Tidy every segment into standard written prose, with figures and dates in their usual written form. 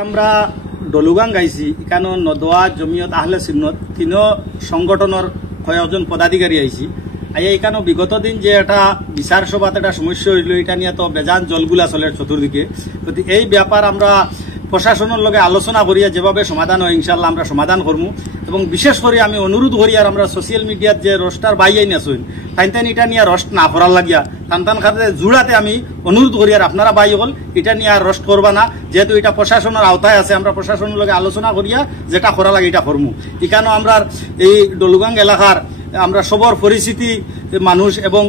আমরা ডলুগাং গাইছি এখানে নদোয়া জমিয়ত আহলে সুন্নত তিন সংগঠনের কয়েকজন পদাধিকারী আইছি আইয়া এখানে বিগত দিন যে একটা বিচার সভাতে একটা সমস্যা হইল এটা নিয়ে তো বেজান জলগুলা চলে চতুর্দিকে এই ব্যাপার আমরা প্রশাসনের লগে আলোচনা করিয়া যেভাবে সমাধান হয় ইনশাল্লাহ আমরা সমাধান করবো এবং বিশেষ করে আমি অনুরোধ করি আর আমরা সোশ্যাল মিডিয়াত যে রোস্টার বাইয়াই নাচুন তাইন এটা নিয়ে রোস্ট না করার লাগিয়া টান খাতে জুড়াতে আমি অনুরোধ করি আর আপনারা বাই হল এটা নিয়ে আর রোস্ট করবা না যেহেতু এটা প্রশাসনের আওতায় আছে আমরা প্রশাসনের লগে আলোচনা করিয়া যেটা করা লাগে এটা করবো এখানে আমরা এই ডলুগাং এলাকার আমরা সবর পরিস্থিতি মানুষ এবং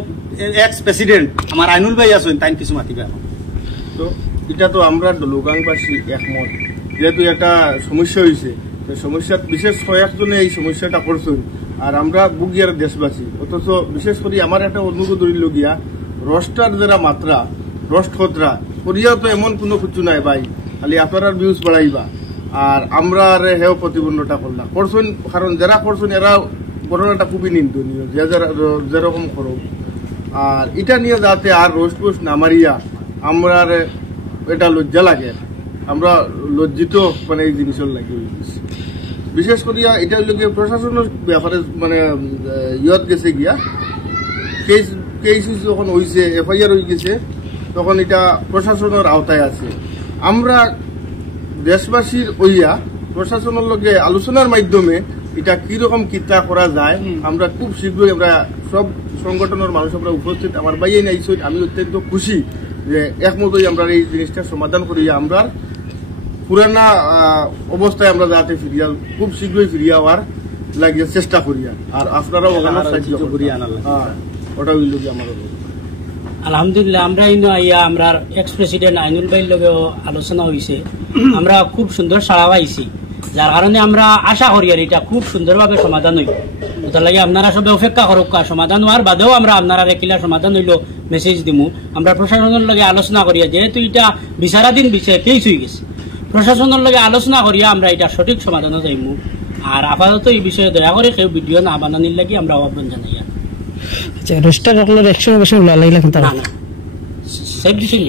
এক্স প্রেসিডেন্ট আমার আইনুল ভাই আছেন তাই কিছু মাতিবে তো এটা তো আমরা ডলুগাংবাসী একমত যেহেতু একটা সমস্যা হয়েছে সমস্যা বিশেষ কয়েকজনে এই সমস্যাটা করছেন আর আমরা বুগিয়ার দেশবাসী অথচ বিশেষ করে আমার একটা অনুরোধ রইল গিয়া রোস্টার যারা মাত্রা রোস্ট খতরা করিয়া তো এমন কোনো কিছু নাই ভাই খালি আপনারা ভিউজ বাড়াইবা আর আমরা আর হেও প্রতিবন্ধটা করলাম করছেন কারণ যারা করছেন এরা ঘটনাটা খুবই নিন্দনীয় যেরকম করো আর এটা নিয়ে যাতে আর রোস্ট পোস্ট না মারিয়া আমরা এটা লজ্জা লাগে আমরা লজ্জিত মানে এই জিনিসের লাগে বিশেষ করিয়া এটা হইলে প্রশাসনের ব্যাপারে মানে ইয়ত গেছে গিয়া কেস যখন হয়েছে এফআইআর হয়ে গেছে তখন এটা প্রশাসনের আওতায় আছে আমরা দেশবাসীর ওইয়া প্রশাসনের লগে আলোচনার মাধ্যমে এটা কিরকম কিতা করা যায় আমরা খুব শীঘ্রই আমরা সব সংগঠনের মানুষ আমরা উপস্থিত আমার বাইয়ে নাইছেন আমি অত্যন্ত খুশি যে একমতই আমরা এই জিনিসটা সমাধান করি আমরা পুরানা অবস্থায় আমরা যাতে ফিরিয়া খুব শীঘ্রই ফিরিয়া হওয়ার লাগিয়ে চেষ্টা করিয়া আর আপনারাও ওটা হইল কি আমার আলহামদুলিল্লাহ আমরা ইনো আইয়া আমরা এক্স প্রেসিডেন্ট আইনুল ভাইয়ের লগেও আলোচনা হয়েছে আমরা খুব সুন্দর সাড়া পাইছি যার কারণে আমরা আশা করি আর এটা খুব সুন্দরভাবে সমাধান হইব তার লাগে আপনারা সবে অপেক্ষা করুক সমাধান হওয়ার বাদেও আমরা আপনারা কিলা সমাধান হইল মেসেজ দিমু আমরা প্রশাসনের লগে আলোচনা করিয়া যেহেতু এটা বিচারাধীন বিষয় কেস হয়ে গেছে প্রশাসনের লগে আলোচনা করিয়া আমরা এটা সঠিক সমাধানও যাইমু আর আপাতত এই বিষয়ে দয়া করে কেউ ভিডিও না বানানির লাগি আমরা আহ্বান জানাই আচ্ছা রোস্টার আপনার একসঙ্গে বসে লাগলা কিন্তু না সেফ দিছি